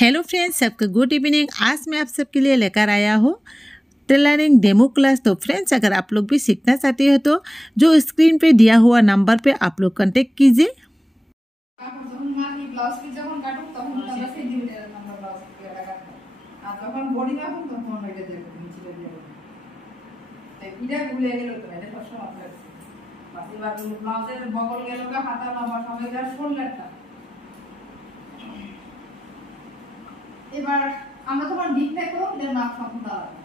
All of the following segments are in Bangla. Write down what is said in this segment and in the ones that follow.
हेलो फ्रेंड्स, सबका गुड इवनिंग। आज मैं आप सबके लिए लेकर आया हूँ टेलरिंग डेमो क्लास। तो फ्रेंड्स, अगर आप लोग भी सीखना चाहते हो तो जो स्क्रीन पे दिया हुआ नंबर पे आप लोग कांटेक्ट कीजिए। এবার আমরা যখন ডিপটা করব এর মাপ সম্পূর্ণ আলাদা।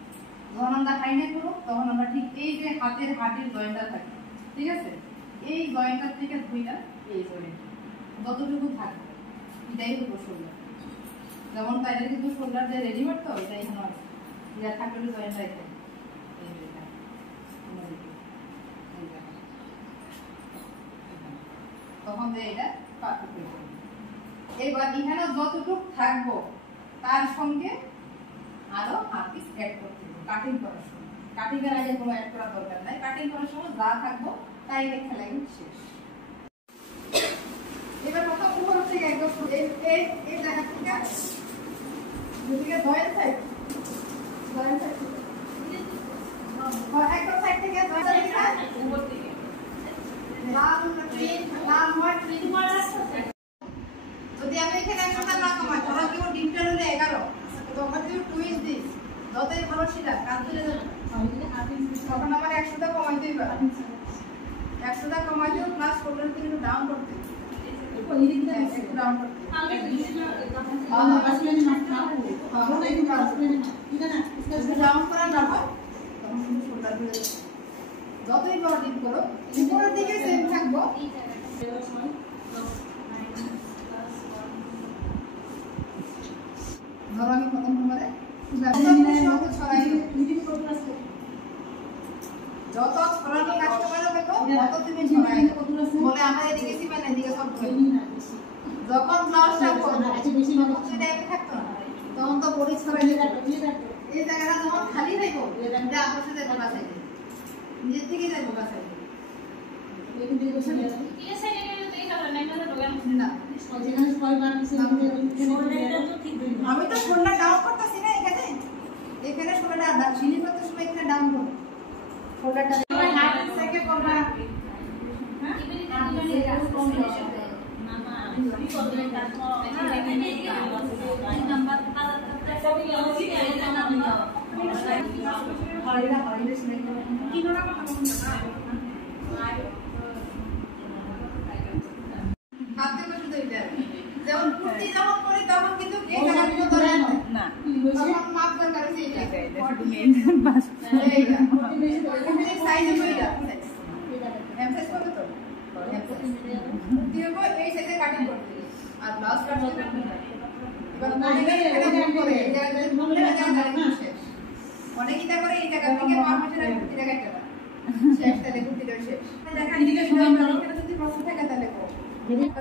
যখন আমরা হাইনে করব তখন আমরা ঠিক এই যে হাতের জয়েন্টটা থাকে, ঠিক আছে, এই জয়েন্টটা থেকে ধুইটা এই জয়েন্ট যতটুকু থাকবে এটাই হলো শোল্ডার। যেমন তাইলে কিন্তু শোল্ডার যে রেডিমেড তো এটাই এখানে আছে, এটা থাকলে জয়েন্ট রাখতে এই যেটা তখন যে এটা পার্থক্য করব। এবার এখানে যতটুকু থাকবো তার সঙ্গে আরো হাফ পিস অ্যাড করতে হবে কাটিং করার সময়। কাটিং এর আগে কোনো অ্যাড করার দরকার নাই, কাটিং করার সময় যা থাকবো তাই রেখে লাগবে শেষ। এবার কথা বলবো হচ্ছে একদম এই জায়গা থেকে যেদিকে জয়েন্ট সাইড একদম সাইড থেকে জয়েন্ট সাইড উপর থেকে নাম হয় যদি আমি এখানে 100 না কমাই ধরো কি ও ডিপটা হলে 11 তখন যদি টুইস্ট দিস যতই ভালো সেটা কাজ চলে যাবে। তখন আমার 100 টা কমাইতেই হবে, 100 টা কমাইতেও প্লাস শোল্ডার থেকে একটু ডাউন করতে একটু ডাউন করতে ডাউন করা না হয় তখন কিন্তু শোল্ডার গুলো যতই বড় ডিপ করো উপরের দিকে সেম থাকবো। ধরো আমি প্রথম নম্বরে যত ছড়ানো কাস্টমারও দেখো তত তুমি ছড়াই বলে আমরা এদিকে সিমেন্ট এদিকে সব যখন ব্লাউজটা করব সেটা এমনি থাকতো না, তখন তো বডি ছড়াই দিতে এই জায়গাটা যখন খালি থাকো এটা আপসে দেবো বাসাই নিজের থেকে দেবো বাসাই আমি তো শোল্ডার ডাউন করতেছি না এখানে শোল্ডার সিলি করতে সময় এখানে ডাউন করব শোল্ডারটা হাফ থেকে করবা যেমন কুর্তি যখন পরি তখন কিন্তু এই জায়গাগুলো ধরে না, তখন মাপ দরকার আছে এটা মেইন বাস এইটা কুর্তি সাইজ হইটা এমসাইজ করবে তো দিও এই সাইজে কাটিং করতে আর ব্লাউজ কাট করতে এবার অনেকে করে এই জায়গায় মনে হয় না শেষ অনেকে এটা করে এই জায়গা থেকে মাপ মেশে কুর্তি জায়গায় কাটা শেষ তাহলে কুর্তিটা শেষ দেখা দিকে সমান করো এটা যদি প্রশ্ন থাকে তাহলে কো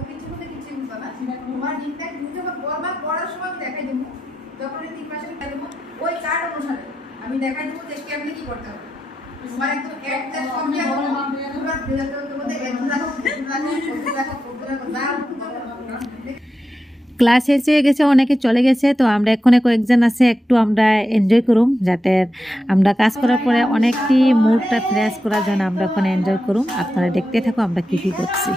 কিছু বলতে কিছু বুঝবা না তোমার ইনফ্যাক্ট বুঝতে পারবা পড়ার সময় দেখাই দেবো যখন এই 3 মাসের দেখাই দেবো ওই চার্ট অনুসারে আমি দেখাই দেবো যে কেমনে কি করতে হবে। তোমার একদম একজাস্ট ফর্মুলা পুরো দিলে তো তোমাদের ক্লাস শেষ হয়ে গেছে, অনেকে চলে গেছে, তো আমরা এখন কয়েকজন আছে একটু আমরা এনজয় করুম, যাতে আমরা কাজ করার পরে অনেকটি মুডটা ফ্রেশ করার জন্য আমরা এখন এনজয় করুম। আপনারা দেখতে থাকো আমরা কী কী করছি।